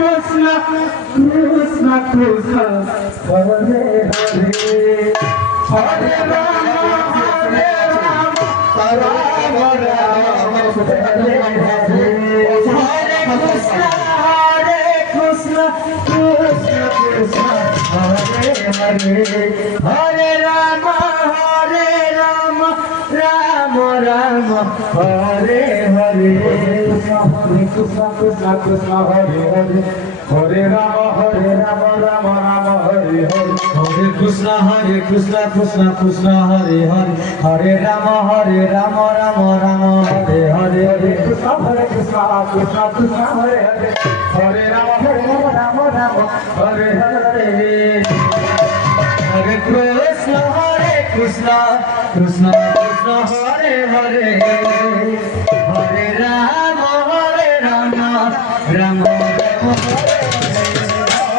Krishna Krishna Krishna Hare Hare Hare Rama Hare Rama Rama Rama Hare Hare Hare Krishna Krishna Krishna Hare Hare Hare Rama Rama Rama Hare Hare Krishna Krishna Krishna Hare Hare Hare Rama Rama Rama Hare Hare Hare Krishna Krishna Krishna Hare Hare Hare Rama Rama Rama Hare Hare Hare Krishna Krishna Krishna Hare Hare Hare Rama Rama Rama Hare Hare Hare Krishna Krishna Krishna Hare Hare Hare Rama Rama Rama Hare Krishna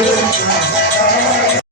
Hare